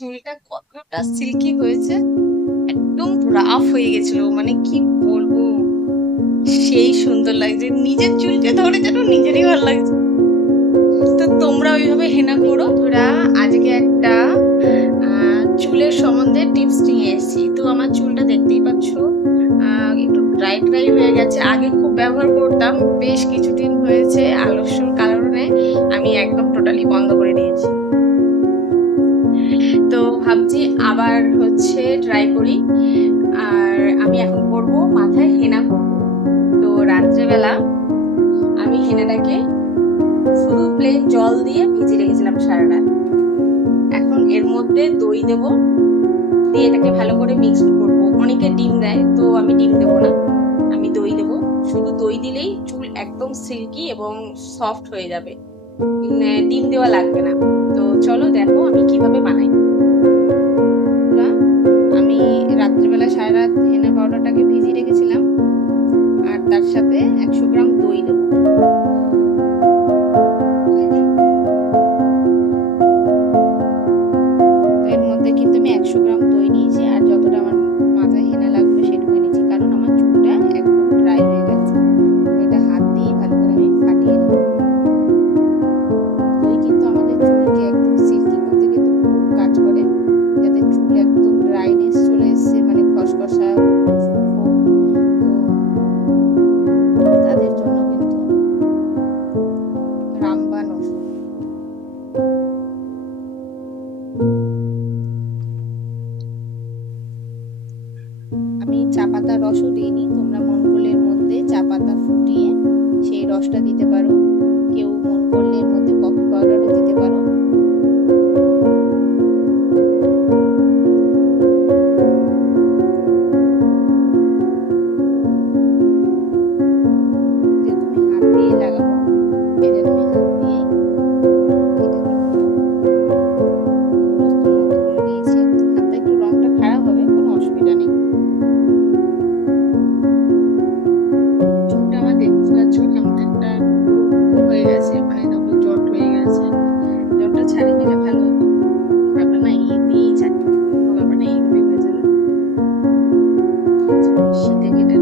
চুলটা কতটা সিল্কি হয়েছে, একদম রাফ হয়ে গেছিল, মানে কি বলবো, সেই সুন্দর লাগছে, নিজের চুলকে ধরে যেন নিজেরই ভালো লাগছে। তো তোমরা ওইভাবে হেনা করো বন্ধুরা। আজকে একটা চুলের সম্বন্ধে টিপস নিয়ে এসেছি। তো আমার চুলটা দেখতেই পাচ্ছো, একটু ড্রাই ড্রাই হয়ে গেছে। আগে খুব ব্যবহার করতাম, বেশ কিছুদিন হয়েছে আলস্যর কারণে আমি একদম টোটালি বন্ধ করে দিয়েছি। তো ভাবছি আবার ট্রাই করি। আর আমি এখন করব, মাথায় হেনা করব। তো রাত্রেবেলা আমি হেনাটাকে শুধু প্লেন জল দিয়ে ভিজিয়ে রেখেছিলাম সারা রাত। এখন এর মধ্যে দই দেব, দিয়ে এটাকে ভালো করে মিক্সড করব। অনেকে ডিম দেয়, তো আমি ডিম দেবো না, আমি দই দেবো। শুধু দই দিলেই চুল একদম সিল্কি এবং সফট হয়ে যাবে, ডিম দেওয়া লাগবে না। তো চলো দেখো আমি কিভাবে বানাই। আমি রাত্রেবেলা সারা রাত হেনা পাউডারটাকে ভিজিয়ে রেখেছিলাম, আর তার সাথে 100 গ্রাম দই দেবো। এর মধ্যে কিন্তু আমি 100 গ্রাম দই নিয়েছি, আর যতটা আমার মাথায় হেনা লাগবে সেটুকু নিয়েছি, কারণ আমার চুলটা একদম ড্রাই হয়ে গেছে। এটা হাত দিয়েই ভালো করে আমি ফাটিয়ে নেবো। দই কিন্তু আমাদের চুলকে একদম সিল্কি করতে কিন্তু খুব কাজ করে, যাতে চুল একদম ড্রাইনেস চলে এসছে, মানে খসখসা সূক্ষ্ম, তো তাদের জন্য কিন্তু রামবান ওষুধ। আমি চা পাতার রসও দিইনি, তোমরা মন করলে এর মধ্যে চা পাতা ফুটিয়ে সেই রসটা দিতে পারো, কেউ মন করলে এর মধ্যে কফি পাউডারও দিতে পারো। যেহেতু আমি হাত দিয়ে লাগাবো, এই জন্য আমি হাত দিয়েই এটা কিন্তু পুরো স্মুথ করে দিয়েছি। হাতটা একটু রংটা খারাপ হবে, কোনো অসুবিধা নেই। চুলটা আমার দেখতে পাচ্ছ কেমন একটা হয়ে গেছে, মানে তখন জট হয়ে গেছে। জটটা ছাড়িয়ে নিলে ভালো হতো, ভাবলাম না এই দিয়েই ছাড়ি, কোনো ব্যাপার না, এইভাবেই হয়ে যাবে। শীতে কেটে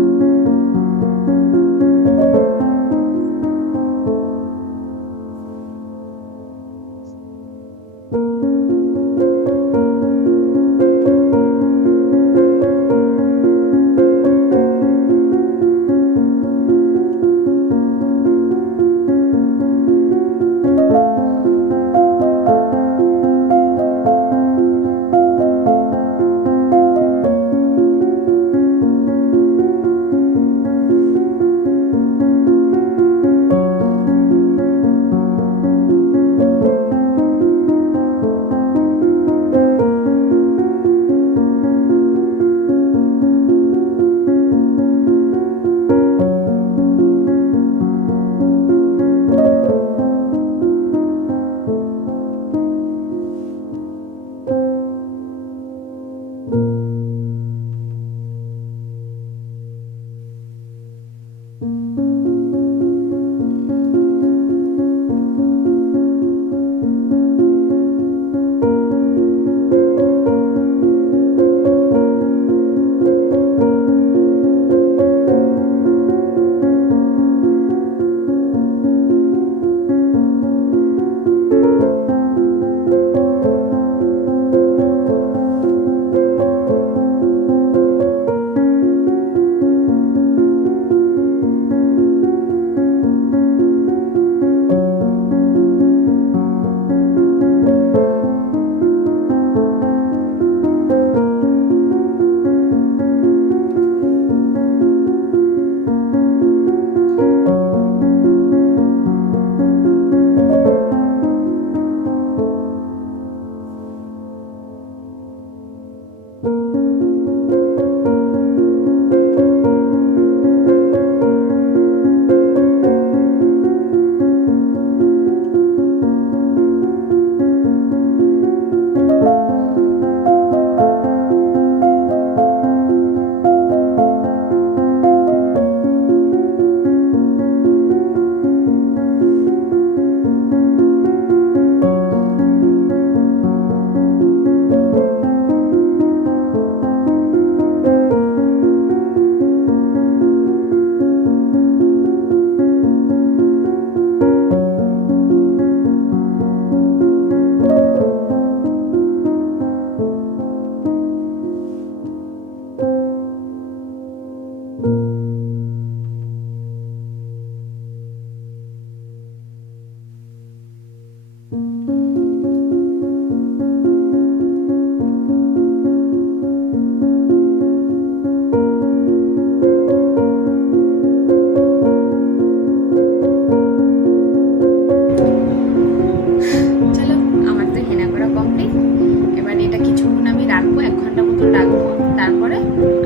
তারপরে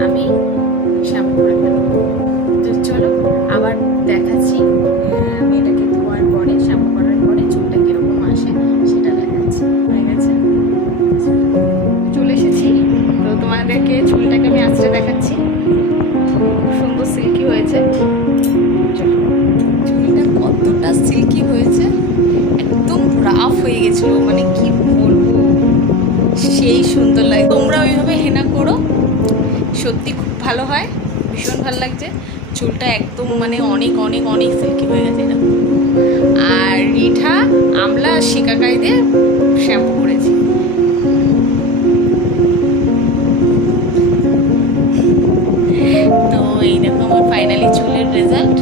আমি শ্যাম্পু করে ফেলবো। তো চলো আবার দেখাচ্ছি, আমি এটাকে ধোয়ার পরে শ্যাম্পু করার পরে চুলটা কীরকম আসে সেটা দেখাচ্ছি। হয়ে গেছে, চলে এসেছি। তো তোমাদেরকে চুলটাকে আমি আঁচড়ে দেখাচ্ছি, সুন্দর সিল্কি হয়েছে। চুলটা কতটা সিল্কি হয়েছে, একদম রাফ হয়ে গেছিলো, মানে কি বলবো, সেই সুন্দর লাগে। তোমরা ওইভাবে হেনা করো, সত্যি খুব ভালো হয়, ভীষণ ভালো লাগছে। চুলটা একদম মানে অনেক অনেক অনেক সিল্কি হয়ে গেছে এটা। আর রিঠা আমলা শিকাকাই দিয়ে শ্যাম্পু করেছি। তো এই দেখো আমার ফাইনালি চুলের রেজাল্ট।